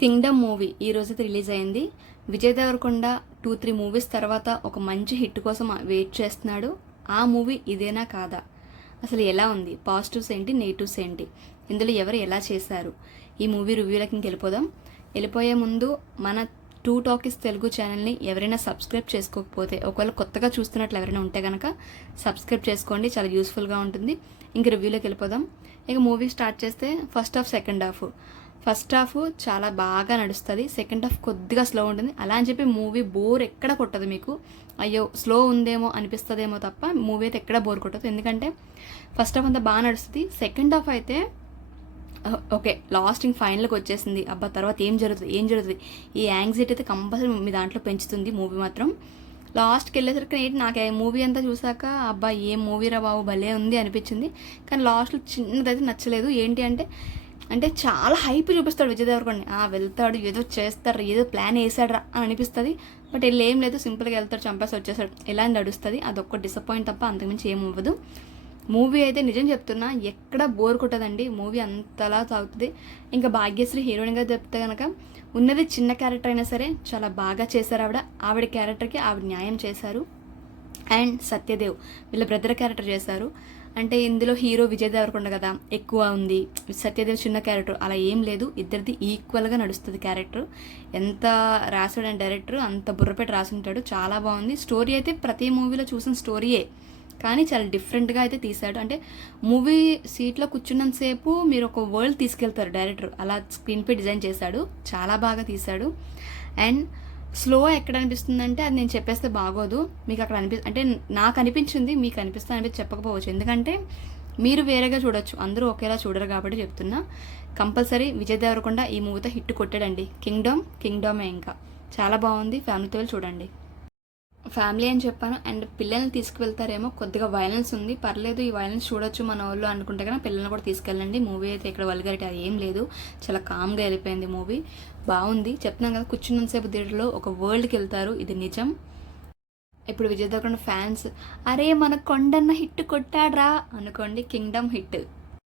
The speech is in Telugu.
కింగ్డమ్ మూవీ ఈ రోజైతే రిలీజ్ అయింది. విజయ్ దేవరకొండ 2-3 మూవీస్ తర్వాత ఒక మంచి హిట్ కోసం వెయిట్ చేస్తున్నాడు. ఆ మూవీ ఇదేనా కాదా? అసలు ఎలా ఉంది? పాజిటివ్స్ ఏంటి, నెగిటివ్స్ ఏంటి, ఇందులో ఎవరు ఎలా చేశారు? ఈ మూవీ రివ్యూలకి ఇంకెళ్ళిపోదాం. వెళ్ళిపోయే ముందు మన టూ టాకీస్ తెలుగు ఛానల్ని ఎవరైనా సబ్స్క్రైబ్ చేసుకోకపోతే, ఒకవేళ కొత్తగా చూస్తున్నట్లు ఎవరైనా ఉంటే కనుక సబ్స్క్రైబ్ చేసుకోండి, చాలా యూస్ఫుల్గా ఉంటుంది. ఇంక రివ్యూలోకి వెళ్ళిపోదాం. ఇక మూవీ స్టార్ట్ చేస్తే ఫస్ట్ హాఫ్ చాలా బాగా నడుస్తుంది. సెకండ్ హాఫ్ కొద్దిగా స్లో ఉంటుంది. అలా అని చెప్పి మూవీ బోర్ ఎక్కడ కొట్టదు. మీకు అయ్యో స్లో ఉందేమో అనిపిస్తుందేమో తప్ప మూవీ అయితే ఎక్కడ బోర్ కొట్టదు. ఎందుకంటే ఫస్ట్ హాఫ్ అంతా బాగా నడుస్తుంది. సెకండ్ హాఫ్ అయితే ఓకే, లాస్టింగ్ ఫైనల్కి వచ్చేసింది. అబ్బా తర్వాత ఏం జరుగుతుంది ఈ యాంగ్జైటీ అయితే కంపల్సరీ మీ దాంట్లో పెంచుతుంది మూవీ మాత్రం. లాస్ట్కి వెళ్ళేసరికి నాకు మూవీ అంతా చూసాక అబ్బా ఏం మూవీ రా బాబు భలే ఉంది అనిపించింది. కానీ లాస్ట్లో చిన్నదైతే నచ్చలేదు. ఏంటి అంటే చాలా హైప్ చూపిస్తాడు విజయ్ దేవరకొండ. వెళ్తాడు, ఏదో చేస్తాడు, ఏదో ప్లాన్ వేసాడు రా అని అనిపిస్తుంది. బట్ వెళ్ళి ఏం లేదు, సింపుల్గా వెళ్తాడు, చంపేసి వచ్చేసాడు, ఇలా నడుస్తుంది. అదొక్క డిసప్పాయింట్ తప్ప అంతకుమించి ఏం అవ్వదు. మూవీ అయితే నిజం చెప్తున్నా ఎక్కడ బోర్ కొట్టదండి. మూవీ అంతలా సాగుతుంది. ఇంకా భాగ్యశ్రీ హీరోయిన్గా చెప్తే కనుక ఉన్నది చిన్న క్యారెక్టర్ అయినా సరే చాలా బాగా చేశారు. ఆవిడ క్యారెక్టర్కి ఆవిడ న్యాయం చేశారు. అండ్ సత్యదేవ్ వీళ్ళ బ్రదర్ క్యారెక్టర్ చేశారు. అంటే ఇందులో హీరో విజయ్ దేవరకొండ కదా ఎక్కువ ఉంది, సత్యదేవ్ చిన్న క్యారెక్టర్ అలా ఏం లేదు. ఇద్దరిది ఈక్వల్గా నడుస్తుంది క్యారెక్టర్. ఎంత రాసాడని డైరెక్టర్ అంత బుర్రపెట్టి రాసుంటాడు. చాలా బాగుంది. స్టోరీ అయితే ప్రతి మూవీలో చూసిన స్టోరీయే, కానీ చాలా డిఫరెంట్గా అయితే తీశాడు. అంటే మూవీ సీట్లో కూర్చున్నంతసేపు మీరు ఒక వరల్డ్ తీసుకెళ్తారు డైరెక్టర్, అలా స్క్రీన్ పే డిజైన్ చేశాడు. చాలా బాగా తీశాడు. అండ్ స్లో ఎక్కడ అనిపిస్తుందంటే అది నేను చెప్పేస్తే బాగోదు. మీకు అక్కడ అంటే నాకు అనిపించింది, మీకు అనిపిస్తే చెప్పకపోవచ్చు. ఎందుకంటే మీరు వేరేగా చూడొచ్చు, అందరూ ఒకేలా చూడరు కాబట్టి చెప్తున్నా. కంపల్సరీ విజయ్ దేవరకొండ ఈ మూవీతో హిట్ కొట్టాడండి. కింగ్డమే ఇంకా చాలా బాగుంది. ఫ్యామిలీతో వెళ్ళి చూడండి. ఫ్యామిలీ అని చెప్పాను. అండ్ పిల్లల్ని తీసుకువెళ్తారేమో, కొద్దిగా వైలెన్స్ ఉంది, పర్లేదు ఈ వైలెన్స్ చూడొచ్చు మన వాళ్ళు అనుకుంటే కన్నా పిల్లల్ని కూడా తీసుకెళ్ళండి. మూవీ అయితే ఇక్కడ వల్గరిటీ అది ఏం లేదు, చాలా కామ్గా వెళ్ళిపోయింది మూవీ. బాగుంది. చెప్తున్నాం కదా, కూర్చున్నంతసేపు థియేటర్లో ఒక వరల్డ్కి వెళ్తారు, ఇది నిజం. ఇప్పుడు విజయ్ దేవరకొండ ఫ్యాన్స్ అరే మన కొండన్న హిట్ కొట్టాడ్రా అనుకోండి, కింగ్డమ్ హిట్.